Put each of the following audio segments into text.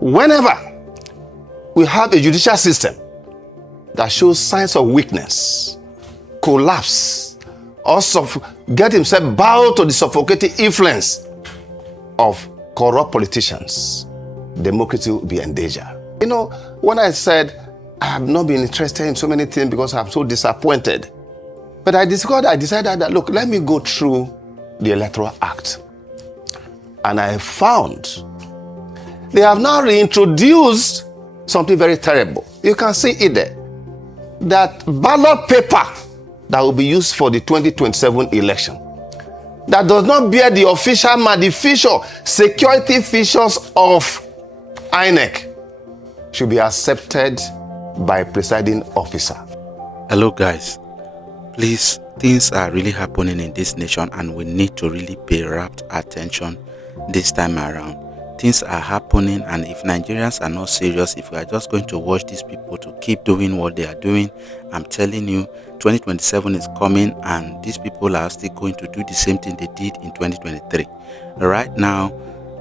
Whenever we have a judicial system that shows signs of weakness, collapse, or get himself bow to the suffocating influence of corrupt politicians, democracy will be in danger. You know, when I said I have not been interested in so many things because I'm so disappointed, but I decided that, look, let me go through the Electoral Act. And I found they have now reintroduced something very terrible. You can see it there. That ballot paper that will be used for the 2027 election, that does not bear the official security features of INEC, should be accepted by presiding officer. Hello guys, please, things are really happening in this nation and we need to really pay rapt attention this time around. Things are happening, and if Nigerians are not serious, if we are just going to watch these people to keep doing what they are doing, I'm telling you, 2027 is coming and these people are still going to do the same thing they did in 2023. Right now,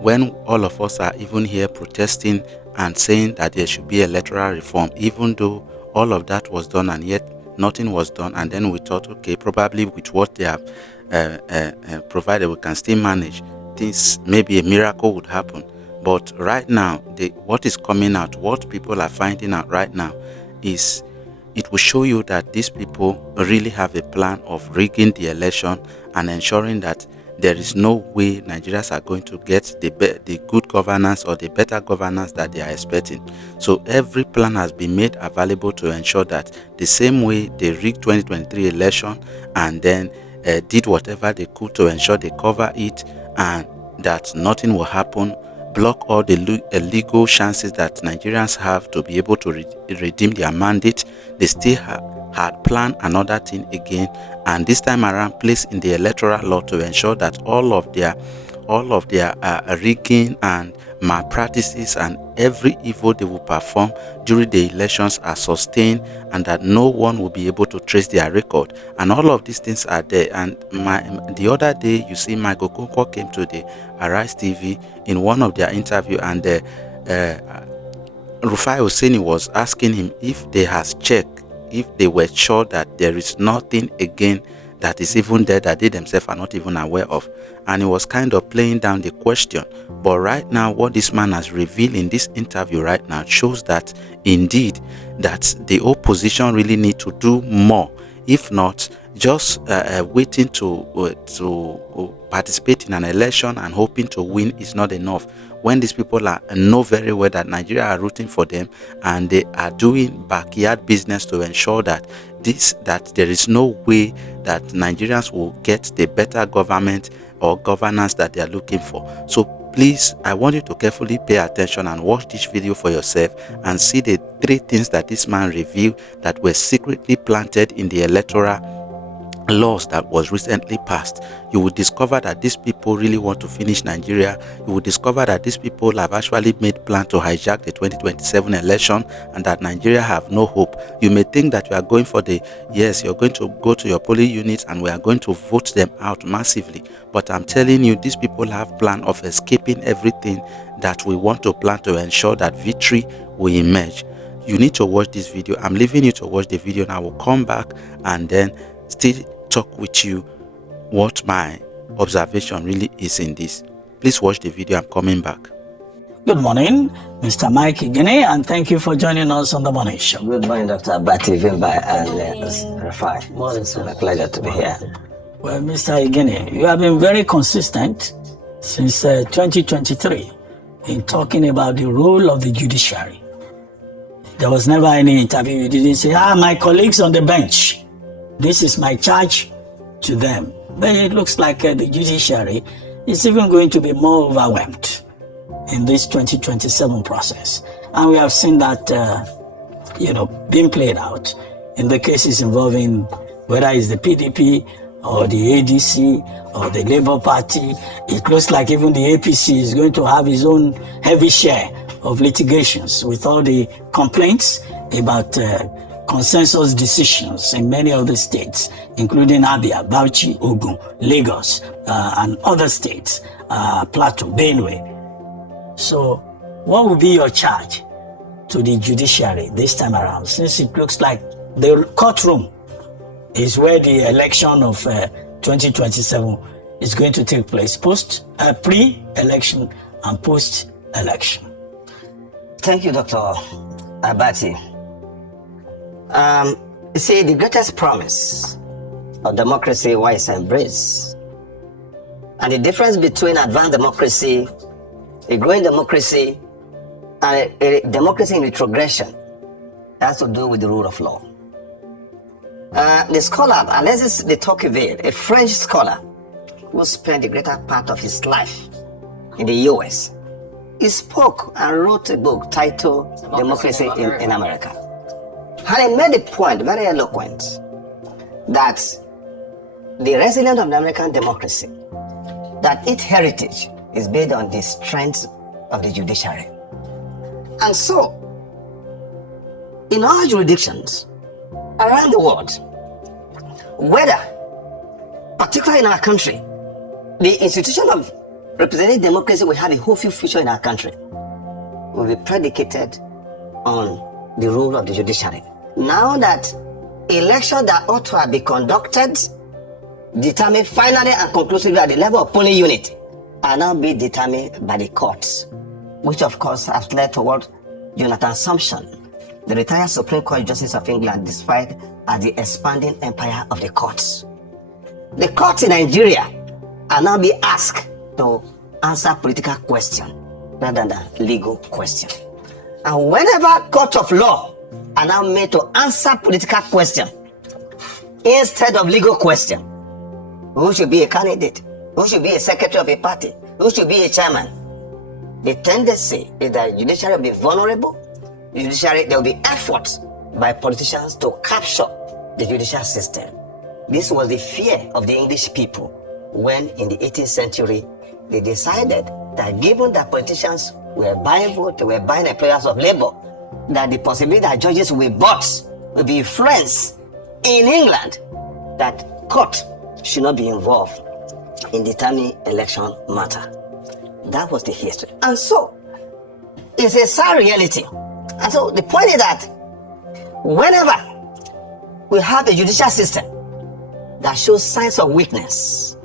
when all of us are even here protesting and saying that there should be electoral reform, even though all of that was done and yet nothing was done, and then we thought, okay, probably with what they have provided, we can still manage things. Maybe a miracle would happen. But right now, what is coming out, what people are finding out right now, is it will show you that these people really have a plan of rigging the election and ensuring that there is no way Nigerians are going to get the good governance or the better governance that they are expecting. So every plan has been made available to ensure that the same way they rigged 2023 election and then did whatever they could to ensure they cover it and that nothing will happen, block all the legal chances that Nigerians have to be able to redeem their mandate. They still had planned another thing again, and this time around placed in the electoral law to ensure that all of their rigging and malpractices and every evil they will perform during the elections are sustained, and that no one will be able to trace their record. And all of these things are there. And the other day, you see, Michael Okonkwo came to the Arise TV in one of their interview, and Rufai Hosseini was asking him if they has checked, if they were sure that there is nothing again that is even there that they themselves are not even aware of. And he was kind of playing down the question. But right now, what this man has revealed in this interview right now shows that indeed that the opposition really need to do more. If not, just waiting to participate in an election and hoping to win is not enough. When these people know very well that Nigeria are rooting for them and they are doing backyard business to ensure that there is no way that Nigerians will get the better government or governance that they are looking for. So please, I want you to carefully pay attention and watch this video for yourself and see the 3 things that this man revealed that were secretly planted in the electoral laws that was recently passed. You will discover that these people really want to finish Nigeria. You will discover that these people have actually made plans to hijack the 2027 election and that Nigeria have no hope. You may think that you are going for you're going to go to your polling units and we are going to vote them out massively. But I'm telling you, these people have plan of escaping everything that we want to plan to ensure that victory will emerge. You need to watch this video. I'm leaving you to watch the video and I will come back and then still talk with you what my observation really is in this. Please watch the video. I'm coming back. Good morning, Mr. Mike Igini, and thank you for joining us on the Morning Show. Good morning, Dr. Abati, Vimba, and Rafai. Morning, sir. It's a pleasure to be here. Well, Mr. Igini, you have been very consistent since 2023 in talking about the role of the judiciary. There was never any interview you didn't say, my colleagues on the bench, this is my charge to them. But it looks like the judiciary is even going to be more overwhelmed in this 2027 process. And we have seen that, being played out in the cases involving whether it's the PDP or the ADC or the Labour Party. It looks like even the APC is going to have its own heavy share of litigations with all the complaints about consensus decisions in many other states, including Abia, Bauchi, Ogun, Lagos, and other states, Plateau, Benue. So what will be your charge to the judiciary this time around, since it looks like the courtroom is where the election of 2027 is going to take place, pre-election and post-election? Thank you, Dr. Abati. You see, the greatest promise of democracy was embraced. And the difference between advanced democracy, a growing democracy, and a democracy in retrogression has to do with the rule of law. The scholar, Alexis de Tocqueville, a French scholar who spent the greater part of his life in the US, he spoke and wrote a book titled Democracy in America. And he made a point, very eloquent, that the resilience of the American democracy, that its heritage is based on the strength of the judiciary. And so, in all jurisdictions around the world, whether, particularly in our country, the institution of representative democracy will have a whole future in our country, will be predicated on the rule of the judiciary. Now that elections that ought to have been conducted, determined finally and conclusively at the level of polling unit, are now being determined by the courts, which of course has led to what Jonathan Sumption, the retired Supreme Court Justice of England, described as the expanding empire of the courts. The courts in Nigeria are now being asked to answer political questions rather than legal questions. And whenever courts of law are now made to answer political questions instead of legal questions, who should be a candidate, who should be a secretary of a party, who should be a chairman, the tendency is that the judiciary will be vulnerable. The judiciary, there will be efforts by politicians to capture the judicial system. This was the fear of the English people when in the 18th century they decided that given that politicians were buying vote, they were buying employers of labor, that the possibility that judges will be bought, will be influenced in England, that court should not be involved in determining election matter. That was the history. And so, it's a sad reality. And so, the point is that whenever we have a judicial system that shows signs of weakness,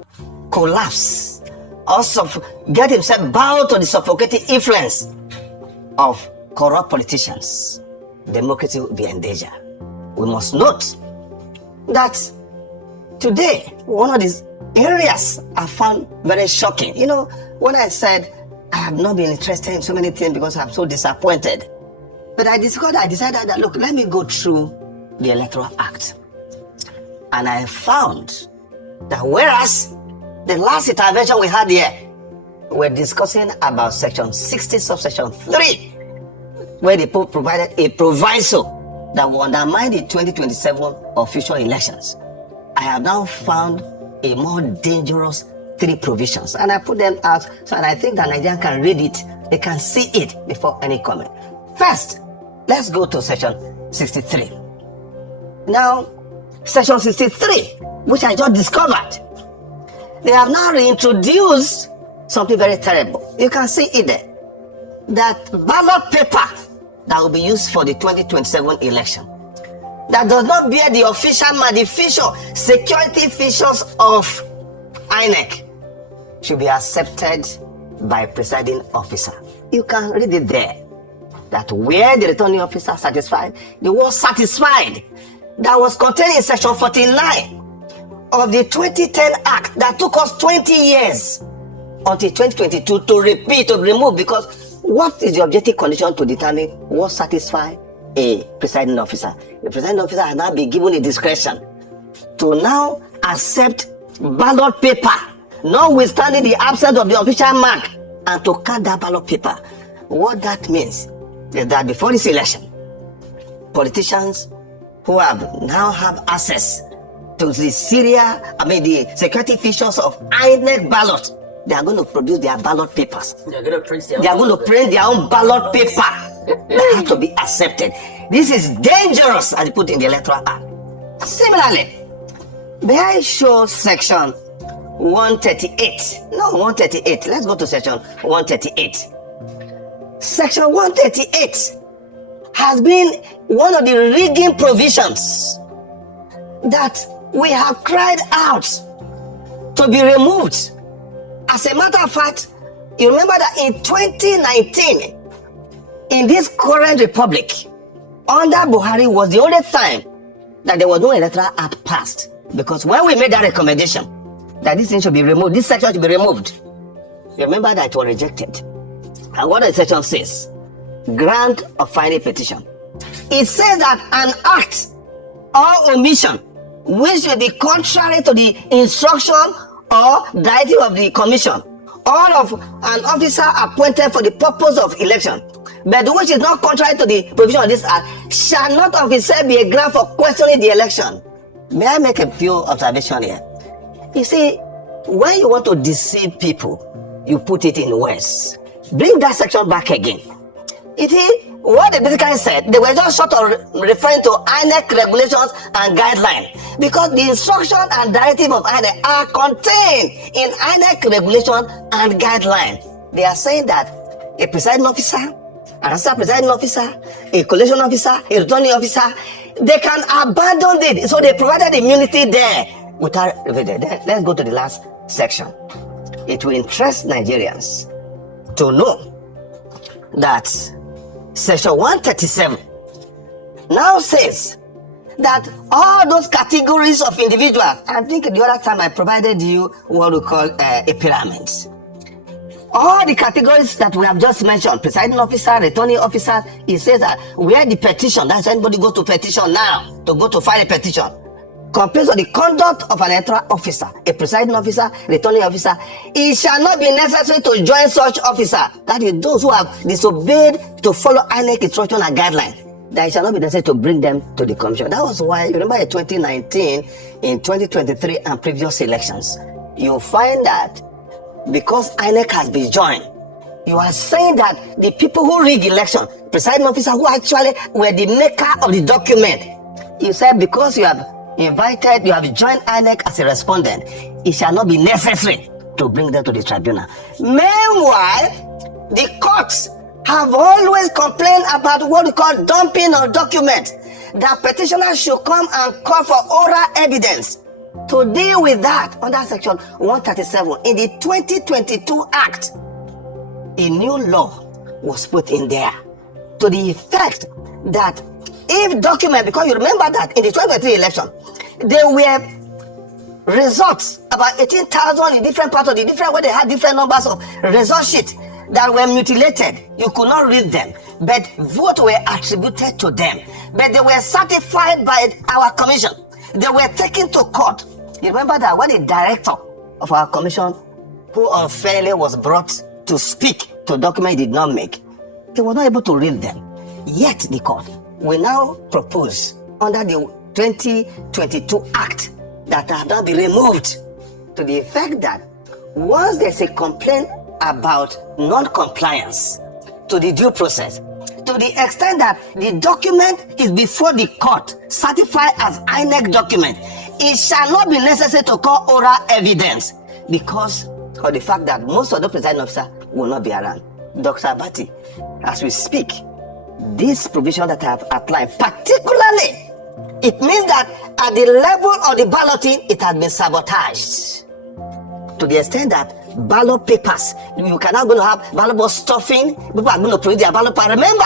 collapse, also get himself bound to the suffocating influence of corrupt politicians, democracy will be in danger. We must note that today, one of these areas I found very shocking. You know, when I said I have not been interested in so many things because I'm so disappointed, but I decided that, look, let me go through the Electoral Act. And I found that whereas the last intervention we had here, we're discussing about section 60, subsection 3, where they provided a proviso that will undermine the 2027 official elections. I have now found a more dangerous 3 provisions, and I put them out so that I think that Nigerians can read it, they can see it before any comment. First, let's go to section 63. Now, section 63, which I just discovered, they have now reintroduced something very terrible. You can see it there. That ballot paper that will be used for the 2027 election, that does not bear the official mark, the official security features of INEC, should be accepted by presiding officer. You can read it there. That where the returning officer satisfied, the word satisfied, that was contained in section 49 of the 2010 Act that took us 20 years until 2022 to repeat, to remove, because what is the objective condition to determine what satisfies a presiding officer? The presiding officer has now been given a discretion to now accept ballot paper, notwithstanding the absence of the official mark, and to cut that ballot paper. What that means is that before this election, politicians who now have access to the the security features of INEC ballot, they are going to produce their ballot papers. They are going to print their own ballot paper that have to be accepted. This is dangerous, as put in the Electoral Act. Similarly, may I show section 138? No, 138. Let's go to section 138. Section 138 has been one of the rigging provisions that we have cried out to be removed. As a matter of fact, you remember that in 2019, in this current republic, under Buhari was the only time that there was no electoral act passed. Because when we made that recommendation that this thing should be removed, this section should be removed, remember that it was rejected. And what the section says, grant of final petition. It says that an act or omission which will be contrary to the instruction or directive of the commission or of an officer appointed for the purpose of election, but which is not contrary to the provision of this act, shall not of itself be a ground for questioning the election. May I make a few observations here? You see, when you want to deceive people, you put it in words. Bring that section back again. It is what they basically said. They were just sort of referring to INEC regulations and guidelines, because the instruction and directive of INEC are contained in INEC regulation and guidelines. They are saying that a presiding officer, an assistant presiding officer, a collation officer, a returning officer, they can abandon it. So they provided immunity there. Let's go to the last section. It will interest Nigerians to know that Section 137 now says that all those categories of individuals, I think the other time I provided you what we call a pyramid. All the categories that we have just mentioned, presiding officer, returning officer, it says that where the petition, that's anybody go to petition now, to go to file a petition, complains of the conduct of an electoral officer, a presiding officer, returning officer, it shall not be necessary to join such officer. That is, those who have disobeyed to follow INEC instruction and guidelines, that it shall not be necessary to bring them to the commission. That was why, you remember in 2019, in 2023 and previous elections, you find that because INEC has been joined, you are saying that the people who rig election, presiding officer who actually were the maker of the document, you said because you have invited, you have joined INEC as a respondent, it shall not be necessary to bring them to the tribunal. Meanwhile, the courts have always complained about what we call dumping of documents, that petitioners should come and call for oral evidence. To deal with that, under Section 137 in the 2022 Act, a new law was put in there to the effect that if document, because you remember that in the 2023 election, there were results, about 18,000 in different parts of the different, where they had different numbers of result sheets that were mutilated. You could not read them, but votes were attributed to them. But they were certified by our commission. They were taken to court. You remember that when the director of our commission, who unfairly was brought to speak to document he did not make, he was not able to read them. Yet the court will now propose under the 2022 Act that have now been removed, to the effect that once there's a complaint about non-compliance to the due process, to the extent that the document is before the court, certified as INEC document, it shall not be necessary to call oral evidence because of the fact that most of the presiding officer will not be around. Dr. Abati, as we speak, this provision that I have applied, particularly, it means that at the level of the balloting, it has been sabotaged to the extent that ballot papers, you cannot going to have ballot box stuffing. People are going to produce their ballot paper. Remember,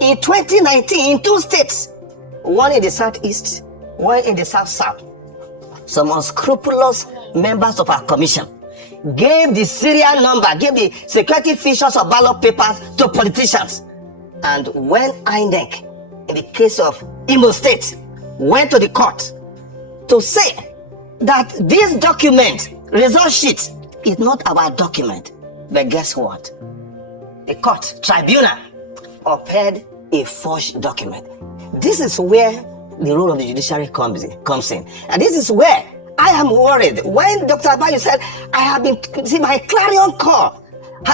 in 2019, in 2 states, one in the southeast, one in the south, some unscrupulous members of our commission gave the serial number, gave the security features of ballot papers to politicians. And when INEC, in the case of Imo State, went to the court to say that this document, result sheet, is not our document, but guess what? The court, tribunal, upheld a forged document. This is where the role of the judiciary comes in. And this is where I am worried. When Dr. Akpabio said, I have been, see, my clarion call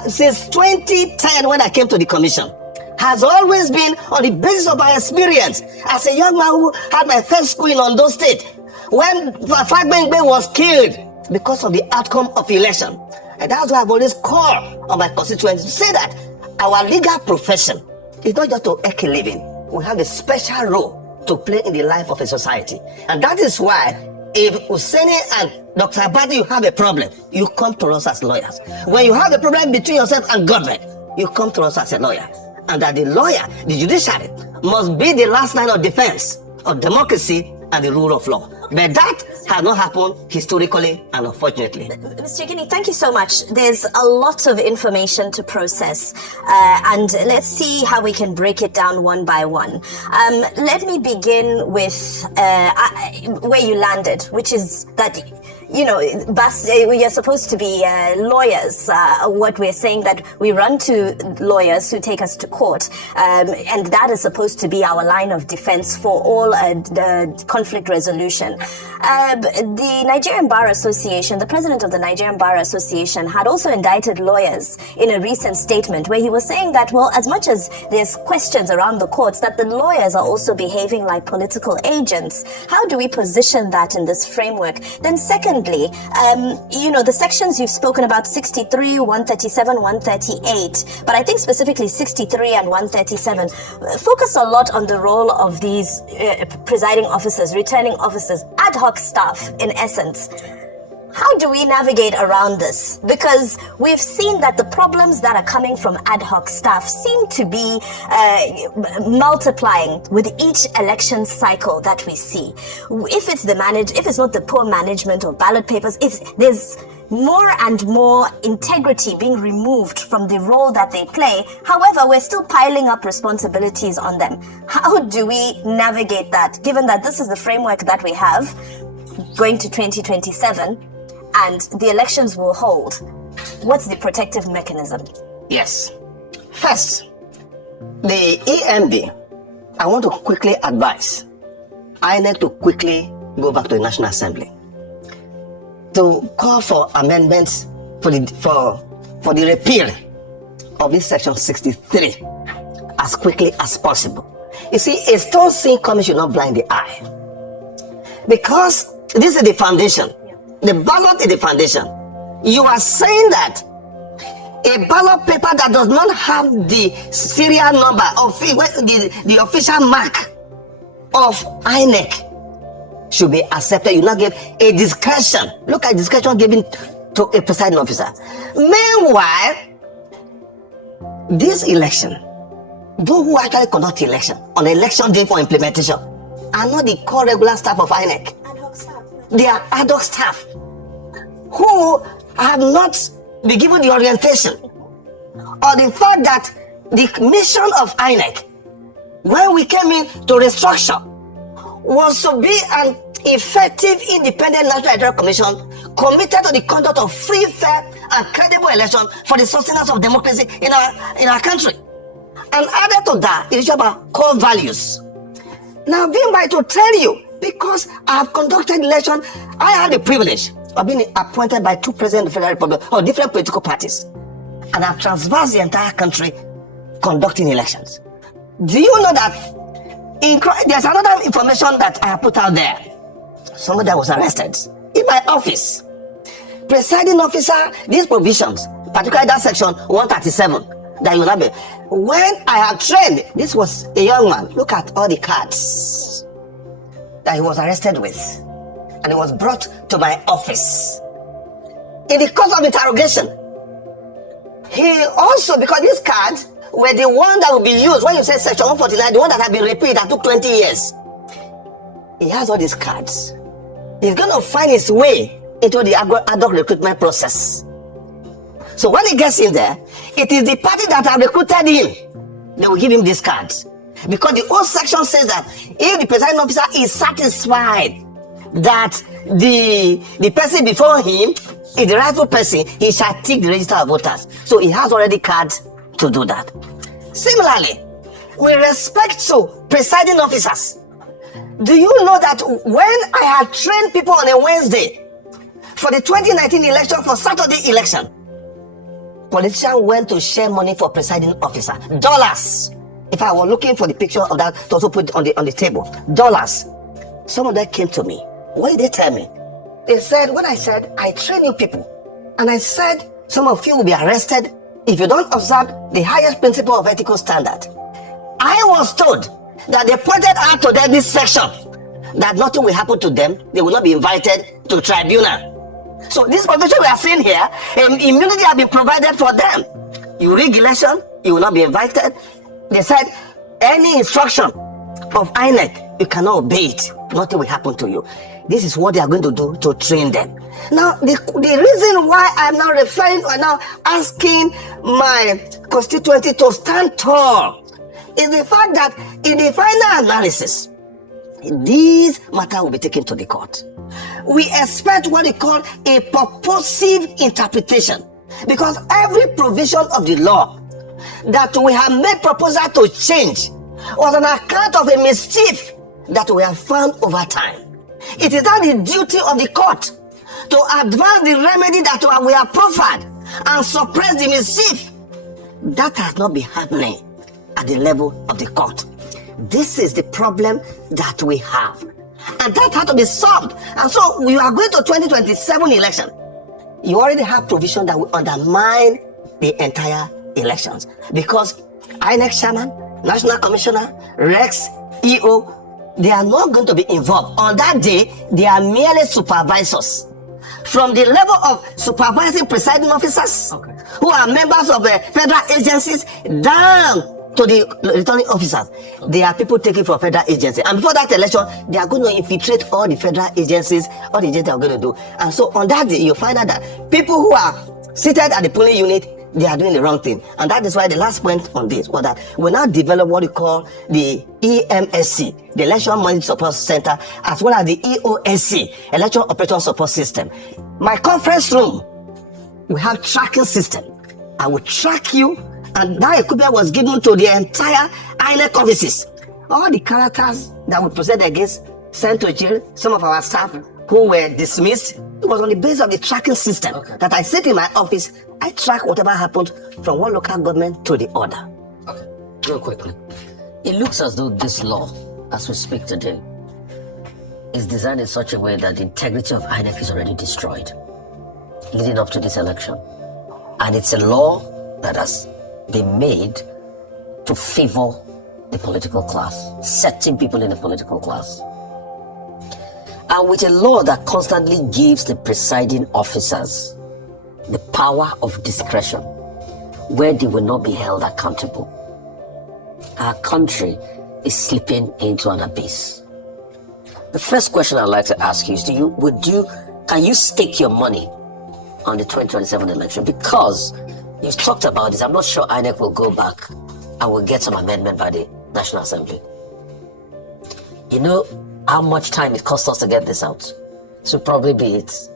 since 2010 when I came to the commission has always been on the basis of my experience as a young man who had my first school in Ondo State, when Fagbengbe was killed because of the outcome of election. And that's why I've always called on my constituents to say that our legal profession is not just to make a living. We have a special role to play in the life of a society. And that is why if Hussaini and Dr. Abadi, you have a problem, you come to us as lawyers. When you have a problem between yourself and government, you come to us as a lawyer. And that the lawyer, the judiciary, must be the last line of defense of democracy and the rule of law. But that has not happened historically and unfortunately. Mr. Igini, thank you so much. There's a lot of information to process, and let's see how we can break it down one by one. Let me begin with where you landed, which is that, you know, we are supposed to be lawyers. What we're saying that we run to lawyers who take us to court, and that is supposed to be our line of defense for all the conflict resolution. The Nigerian Bar Association, the president of the Nigerian Bar Association, had also indicted lawyers in a recent statement where he was saying that, well, as much as there's questions around the courts, that the lawyers are also behaving like political agents. How do we position that in this framework? Then secondly, you know, the sections you've spoken about, 63, 137, 138, but I think specifically 63 and 137, focus a lot on the role of these presiding officers, returning officers, ad hoc staff, in essence. How do we navigate around this? Because we've seen that the problems that are coming from ad hoc staff seem to be multiplying with each election cycle that we see. If it's not the poor management of ballot papers, there's more and more integrity being removed from the role that they play. However, we're still piling up responsibilities on them. How do we navigate that, given that this is the framework that we have going to 2027 and the elections will hold? What's the protective mechanism? Yes. First, the EMB, I want to quickly advise INEC to quickly go back to the National Assembly to call for amendments for the repeal of this section 63 as quickly as possible. You see, a stone seeing coming should not blind the eye, because this is the foundation. The ballot is the foundation. You are saying that a ballot paper that does not have the serial number of the official mark of INEC should be accepted. You now give a discretion. Look at discretion given to a presiding officer. Meanwhile, this election, those who actually conduct the election on election day for implementation are not the core regular staff of INEC. They are ad hoc staff who have not been given the orientation or the fact that the mission of INEC, when we came in to restructure, was to be an effective, independent National Electoral Commission committed to the conduct of free, fair, and credible election for the sustenance of democracy in our country. And added to that, it is about core values. Now, being by to tell you, because I have conducted election, I have the privilege of being appointed by two presidents of the Federal Republic of different political parties, and I've traversed the entire country conducting elections. Do you know that there's another information that I have put out there? Somebody that was arrested in my office. Presiding officer, these provisions, particularly that section 137, that you know, when I had trained, this was a young man. Look at all the cards that he was arrested with, and he was brought to my office. In the course of interrogation, he also, because these cards were the one that will be used when you say section 149, the one that had been repeated that took 20 years. He has all these cards. He's going to find his way into the ad hoc recruitment process. So when he gets in there, it is the party that have recruited him. They will give him these cards. Because the old section says that if the presiding officer is satisfied that the person before him is the rightful person, he shall tick the register of voters. So he has already cards to do that. Similarly, with respect to presiding officers, do you know that when I had trained people on a Wednesday for the 2019 election, for Saturday election, politicians went to share money for presiding officer, dollars. If I were looking for the picture of that to also put it on the table, dollars. Some of them came to me. What did they tell me? They said, when I said, I train you people, and I said, some of you will be arrested if you don't observe the highest principle of ethical standard. I was told that they pointed out to them this section that nothing will happen to them. They will not be invited to tribunal. So this provision we are seeing here, immunity has been provided for them. You rig election, you will not be invited. They said any instruction of INEC, you cannot obey it. Nothing will happen to you. This is what they are going to do to train them. Now, the reason why I'm now referring or now asking my constituency to stand tall is the fact that in the final analysis, these matters will be taken to the court. We expect what we call a purposive interpretation, because every provision of the law that we have made proposal to change was on account of a mischief that we have found over time. It is now the duty of the court to advance the remedy that we have proffered and suppress the mischief. That has not been happening at the level of the court. This is the problem that we have, and that had to be solved. And so we are going to 2027 election. You already have provision that will undermine the entire elections, because INEC chairman, National Commissioner, Rex, EO, they are not going to be involved. On that day, they are merely supervisors. From the level of supervising presiding officers, who are members of the federal agencies, down to the returning officers. They are people taken from federal agencies. And before that election, they are going to infiltrate all the federal agencies, all the agencies are going to do. And so on that day, you find out that people who are seated at the polling unit, they are doing the wrong thing. And that is why the last point on this was that we now develop what we call the EMSC, the Election Monitoring Support Center, as well as the EOSC, Election Operation Support System. My conference room, we have tracking system. I will track you, and that equipment was given to the entire INEC offices. All the characters that we present against, sent to jail, some of our staff who were dismissed, it was on the basis of the tracking system that I sit in my office. I track whatever happened from one local government to the other. Okay, real quickly. It looks as though this law, as we speak today, is designed in such a way that the integrity of INEC is already destroyed leading up to this election. And it's a law that has been made to favor the political class, setting people in the political class. And with a law that constantly gives the presiding officers the power of discretion, where they will not be held accountable, our country is slipping into an abyss. The first question I'd like to ask you is, can you stake your money on the 2027 election? Because you've talked about this. I'm not sure INEC will go back and will get some amendment by the National Assembly. You know how much time it cost us to get this out? So probably be it.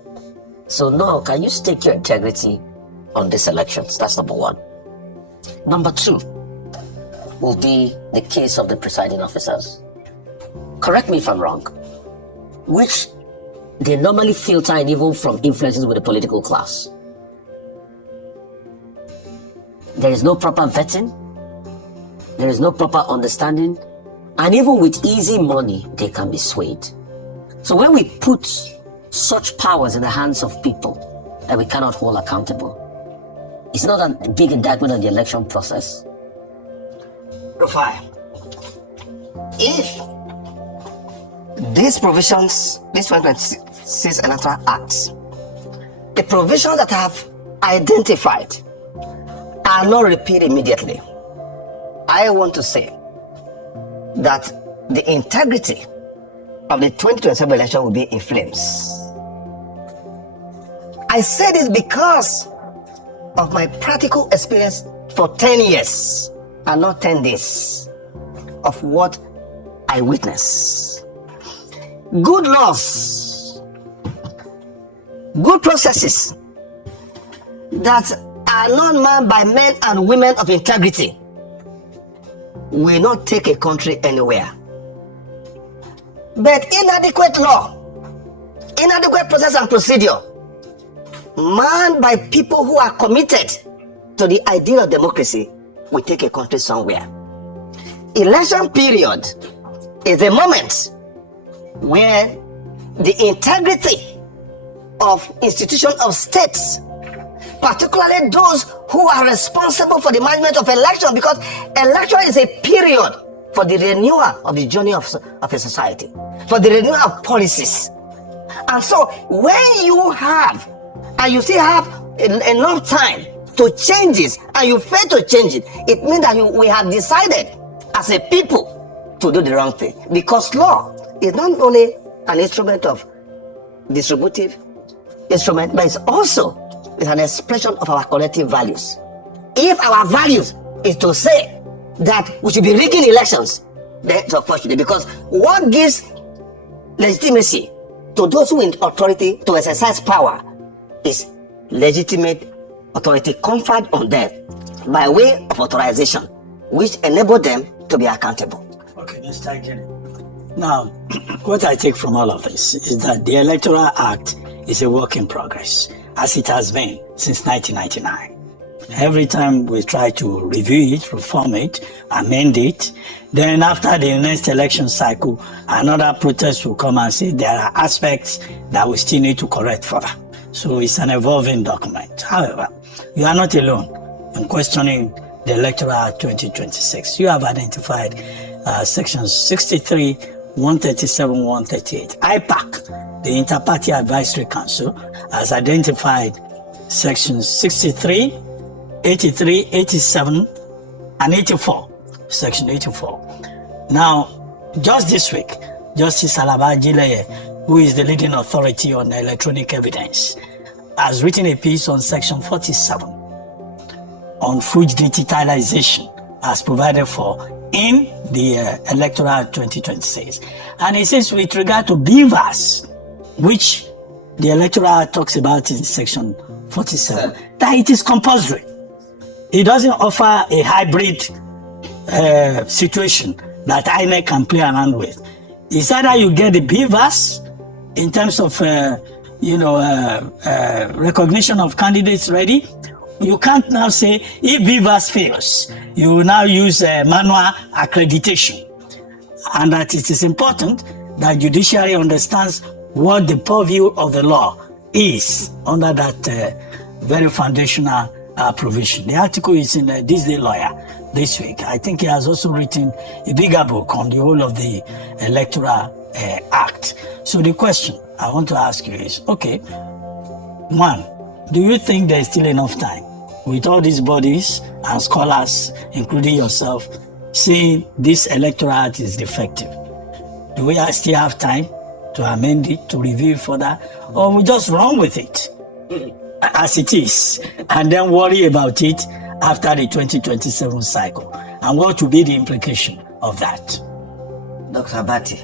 So now, can you stake your integrity on these elections? That's number one. Number two will be the case of the presiding officers. Correct me if I'm wrong. Which they normally filter in even from influences with the political class. There is no proper vetting. There is no proper understanding. And even with easy money, they can be swayed. So when we put such powers in the hands of people that we cannot hold accountable, it's not a big indictment on the election process. Profile. If these provisions, this 2026 Electoral Act, the provisions that I have identified are not repeated immediately, I want to say that the integrity of the 2027 election will be in flames. I say this because of my practical experience for 10 years and not 10 days of what I witnessed. Good laws, good processes that are not manned by men and women of integrity will not take a country anywhere. But inadequate law, inadequate process and procedure, manned by people who are committed to the ideal of democracy, will take a country somewhere. Election period is a moment where the integrity of institutions of states particularly those who are responsible for the management of election, because election is a period for the renewal of the journey of a society, for the renewal of policies. And so when you have, and you still have enough time to change this, and you fail to change it, it means that we have decided as a people to do the wrong thing. Because law is not only an instrument of distributive instrument, but it's also an expression of our collective values. If our values is to say that we should be rigging elections, then it's unfortunate, because what gives legitimacy to those who in authority to exercise power is legitimate authority conferred on them by way of authorization, which enable them to be accountable. Okay, Mr. Igini. Now, what I take from all of this is that the Electoral Act is a work in progress, as it has been since 1999. Every time we try to review it, reform it, amend it, then after the next election cycle, another protest will come and say there are aspects that we still need to correct further. So it's an evolving document. However, you are not alone in questioning the Electoral Act 2026. You have identified sections 63, 137, 138. IPAC, the Inter-Party Advisory Council, has identified sections 63, 83, 87, and 84. Section 84. Now, just this week, Justice Alaba Jileye, who is the leading authority on electronic evidence, has written a piece on Section 47 on full digitalization as provided for in the Electoral 2026. And it says with regard to beavers, which the Electoral talks about in Section 47, that it is compulsory. It doesn't offer a hybrid situation that INEC can play around with. It's either you get the beavers in terms of recognition of candidates ready. You can't now say if beavers fails, you will now use manual accreditation, and that it is important that judiciary understands what the purview of the law is under that very foundational provision. The article is in This Day Lawyer this week. I think he has also written a bigger book on the whole of the Electoral Act. So the question I want to ask you is, okay, one, do you think there is still enough time with all these bodies and scholars, including yourself, saying this Electoral Act is defective? Do we still have time to amend it, to review it further, or we just run with it as it is and then worry about it after the 2027 cycle? And what will be the implication of that? Dr. Abati,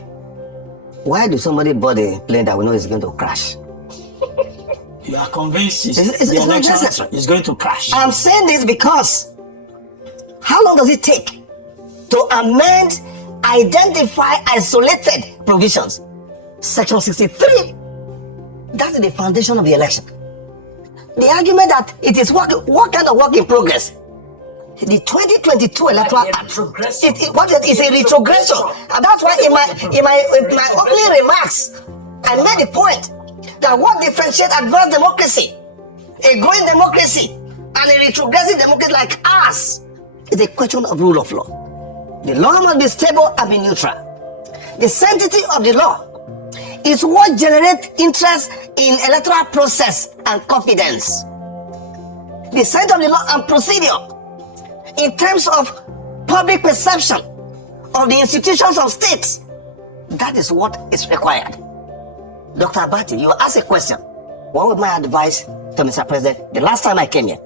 why do somebody board a plane that we know is going to crash? You are convinced it's the not election necessary. is going to crash? I'm saying this because how long does it take to amend, identify isolated provisions? Section 63, that's the foundation of the election. The argument that it is what kind of work in progress? The 2022 Electoral Act is a retrogression. And that's why in my opening remarks, I made the point that what differentiates advanced democracy, a growing democracy, and a retrogressive democracy like ours is a question of rule of law. The law must be stable and be neutral. The sanctity of the law is what generates interest in electoral process and confidence. The sanctity of the law and procedure in terms of public perception of the institutions of states, that is what is required. Dr. Abati, you asked a question. What would my advice to Mr. President the last time I came here?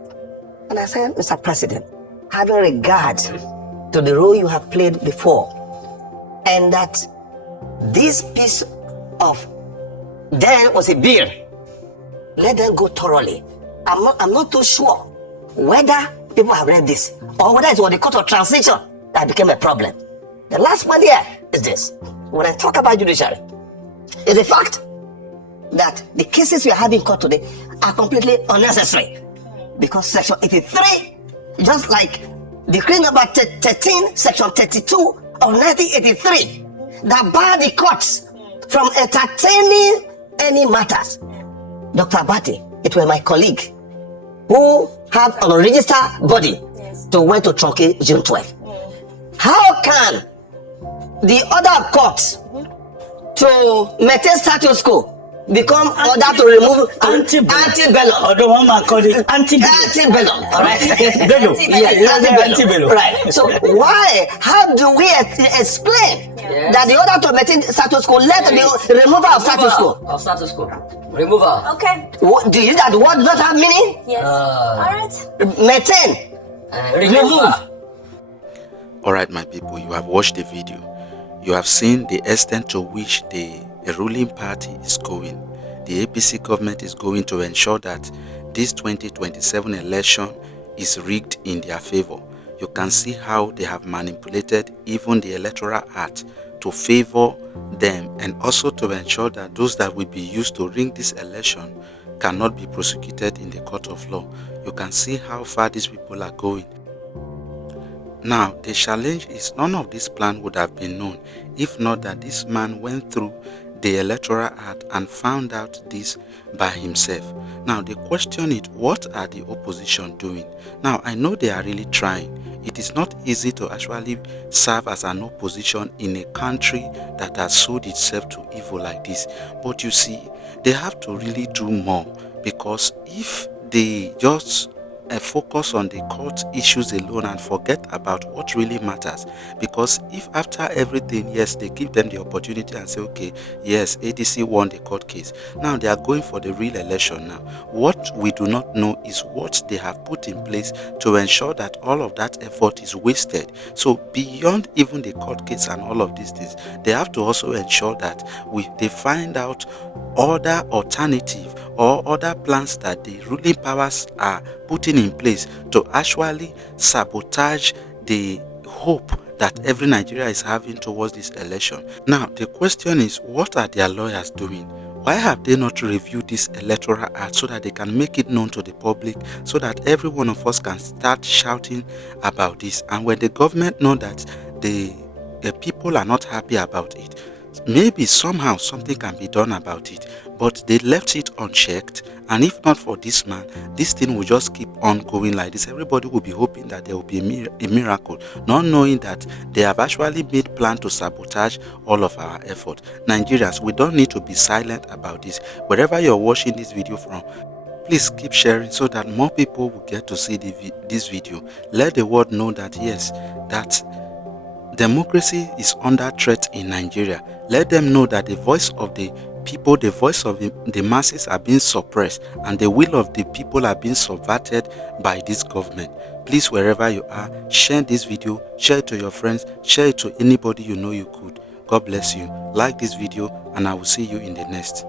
And I said, Mr. President, having regard to the role you have played before, and that this piece of then was a bill, let them go thoroughly. I'm not too sure whether people have read this or whether it was the court of transition that became a problem. The last one here is this. When I talk about judiciary, it's a fact that the cases we have in court today are completely unnecessary, because Section 83, just like Decree number 13, Section 32 of 1983, that bar the courts from entertaining any matters. Dr. Abati, it was my colleague who have an unregistered body to went to truncate June 12. How can the other court to maintain status quo become order to remove antebellum? Or the one man called it Antebellum, all right? Bello. Antebellum, right? So why? How do we explain that the order to maintain status quo led to the removal of status quo? Of status quo. Removal. Okay. Do you that word not have meaning? Yes. All right. Maintain. Remove. All right, my people, you have watched the video. You have seen the extent to which the ruling party is going. The APC government is going to ensure that this 2027 election is rigged in their favor. You can see how they have manipulated even the electoral act to favor them, and also to ensure that those that will be used to rig this election cannot be prosecuted in the court of law. You can see how far these people are going. Now, the challenge is none of this plan would have been known if not that this man went through the electoral act and found out this by himself. Now, the question is, what are the opposition doing? Now, I know they are really trying. It is not easy to actually serve as an opposition in a country that has sold itself to evil like this. But you see, they have to really do more, because if they just focus on the court issues alone and forget about what really matters, because if after everything, yes, they give them the opportunity and say, okay, yes, ADC won the court case, now they are going for the real election. Now what we do not know is what they have put in place to ensure that all of that effort is wasted. So beyond even the court case and all of these things, they have to also ensure that they find out other alternative or other plans that the ruling powers are putting in place to actually sabotage the hope that every Nigeria is having towards this election. Now, the question is, what are their lawyers doing? Why have they not reviewed this electoral act so that they can make it known to the public, so that every one of us can start shouting about this? And when the government know that the people are not happy about it, maybe somehow something can be done about it. But they left it unchecked, and if not for this man, this thing will just keep on going like this. Everybody will be hoping that there will be a miracle, not knowing that they have actually made plan to sabotage all of our effort. Nigerians, we don't need to be silent about this. Wherever you're watching this video from, please keep sharing so that more people will get to see this video. Let the world know that yes, that democracy is under threat in Nigeria. Let them know that the voice of the people, the voice of the masses are being suppressed, and the will of the people are being subverted by this government. Please, wherever you are, share this video, share it to your friends, share it to anybody you know you could. God bless you. Like this video, and I will see you in the next.